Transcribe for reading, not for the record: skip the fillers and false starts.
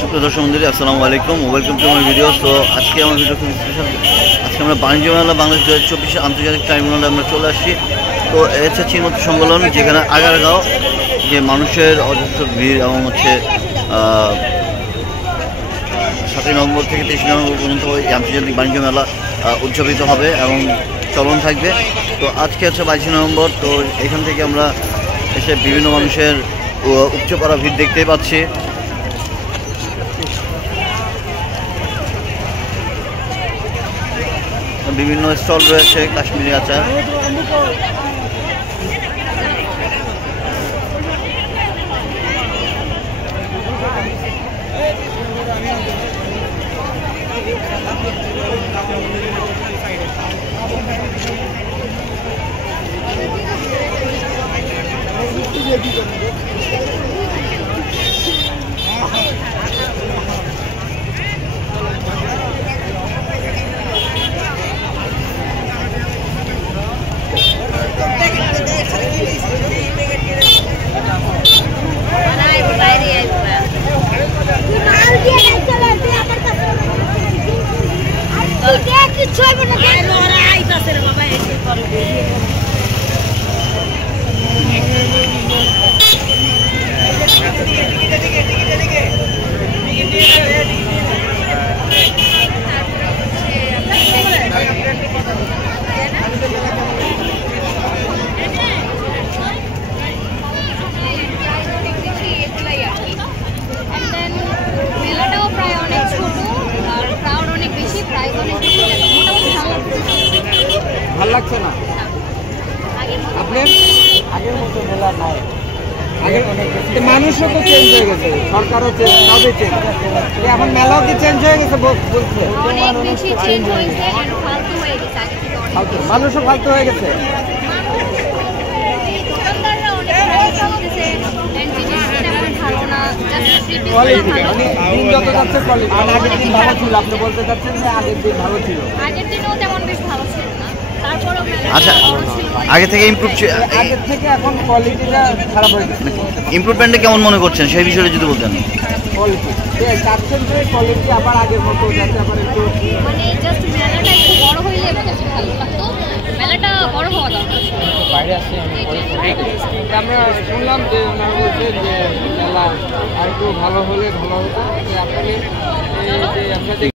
সুপ্রিয় দর্শক মন্ডলী, আসসালামু আলাইকুম, ওয়েলকাম টু মাই ভিডিও। তো আজকে আমার ভিডিও খুব স্পেশাল। আজকে আমরা বাণিজ্য মেলা বাংলাদেশ 2024 আন্তর্জাতিক ট্রাইব্যুনালে আমরা চলে আসছি। তো এসেছি মতো সম্মেলন, যেখানে আগারগাঁও যে মানুষের অজস্র ভিড় এবং 7 নভেম্বর থেকে 23 নভেম্বর পর্যন্ত এই আন্তর্জাতিক বাণিজ্য মেলা উদযাপিত হবে এবং চলন থাকবে। তো আজকে হচ্ছে 22 নভেম্বর। তো এখান থেকে আমরা এসে বিভিন্ন মানুষের উপচে পড়া ভিড় দেখতেই পাচ্ছি। বিভিন্ন স্টল রয়েছে কাশ্মীরি আচার। ভাল লাগছে না আপনার? আগের মতো মেলা নাই, আগের অনেক মানুষও তো চেঞ্জ হয়ে গেছে, সরকারও চেঞ্জ, সবই চেঞ্জ। এখন মেলাও কি চেঞ্জ হয়ে গেছে বলছে? মানুষও ফালতু হয়ে গেছে। কোয়ালিটি মানে দিন যত যাচ্ছে কোয়ালিটি, মানে আগের দিন ভালো ছিল, আপনি বলতে চাচ্ছেন যে আগের দিন ভালো ছিল? আগের দিনও তেমন বেশ ভালো ছিল না, তারপরেও আচ্ছা, আগে থেকে ইমপ্রুভ, আগের থেকে এখন কোয়ালিটিটা খারাপ হয়ে গেছে। ইমপ্রুভমেন্টটা কেমন মনে করছেন সেই বিষয়ে যদি বলতেন? কোয়ালিটি চাচ্ছেন যে কোয়ালিটি আবার আগের মতো যাতে আবার একটু, মানে জাস্ট মেলাটা একটু বড় হইলে ভালো লাগতো। মেলাটা বড় হওয়া দরকার। বাইরে আসছি আমরা শুনলাম যে ওনারা বলছেন যে মেলা আর একটু ভালো হলে ভালো হতো। আপনাদের